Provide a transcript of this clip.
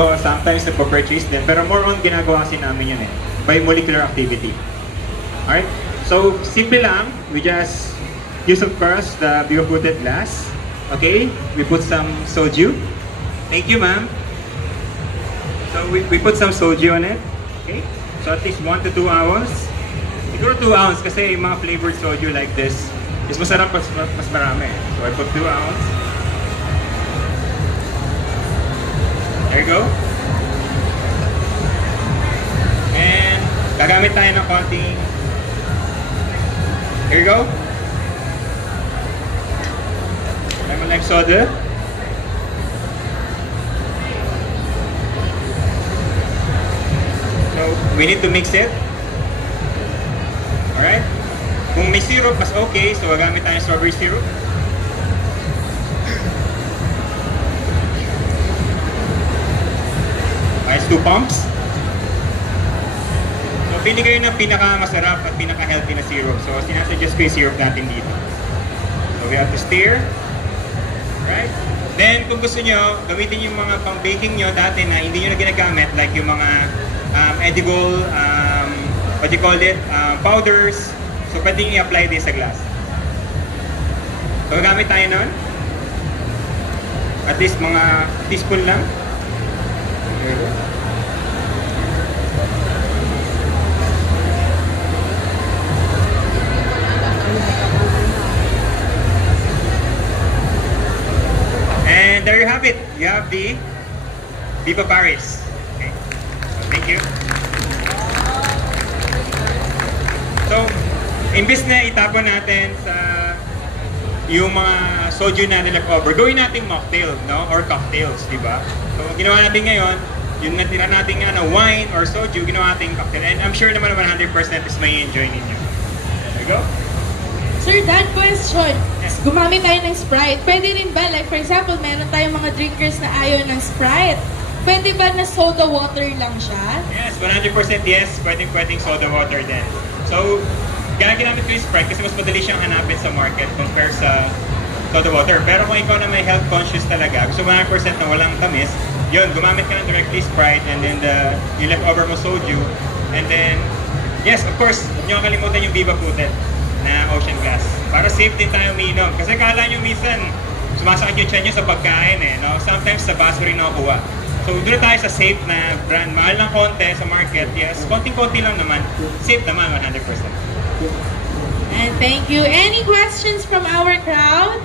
So, sometimes nagpo-purchase din, pero more on ginagawa kasi namin yun by molecular activity. Alright? So, simple lang. We just use, of course, the bio-coated glass. Okay? We put some soju. Thank you, ma'am. So, we put some soju on it. Okay? So, at least 1 to 2 ounce. Siguro 2 ounce kasi yung mga flavored soju like this is masarap mas marami. So, I put 2 ounce. There you go. And gagamit tayo ng konting. Here you go. Lemon lime soda. So we need to mix it. Alright? Kung may syrup, mas okay. So gagamit tayo ng strawberry syrup. Nice 2 pumps. So, pili kayo ng pinaka-masarap at pinaka-healthy na syrup. So, sinasuggest ko yung syrup natin dito. So, we have to stir. Right? Then, kung gusto nyo, gamitin yung mga pang-baking nyo dati na hindi nyo na ginagamit, like yung mga edible, what do you call it, powders. So, pwede nyo i-apply din sa glass. So, gagamit tayo nun. At least mga teaspoon lang. There you go. And there you have it. You have the Viva Paris. Okay. So, thank you. So, imbis na itapon natin sa yung mga soju natin leftover, gawin natin mocktail, no? Or cocktails, di ba? So, ginawa natin ngayon, yung natira natin wine or soju, ginawa natin cocktail. And I'm sure naman 100% is may enjoy ninyo. There you go. Sir, that question. Yes. Gumamit tayo ng Sprite. Pwede rin ba, like for example, meron tayong mga drinkers na ayaw ng Sprite. Pwede ba na soda water lang siya? Yes, 100% yes. Pwedeng soda water din. So, ginagamit ko yung Sprite kasi mas madali siyang hanapin sa market compare sa soda water. Pero kung ikaw na may health conscious talaga, gusto 100% na walang tamis, yun, gumamit ka ng directly Sprite and then yung leftover mo soju. And then, yes, of course, huwag niyo kalimutan yung Viva Coated na ocean glass. Para safe din tayo uminom. Kasi kala nyo minsan, sumasakit yung tiyan nyo sa pagkain no? Sometimes sa baso rin nakukuha. So, doon tayo sa safe na brand. Mahal ng konti sa market, yes. Konting-konti lang naman. Safe naman, 100%. And thank you. Any questions from our crowd?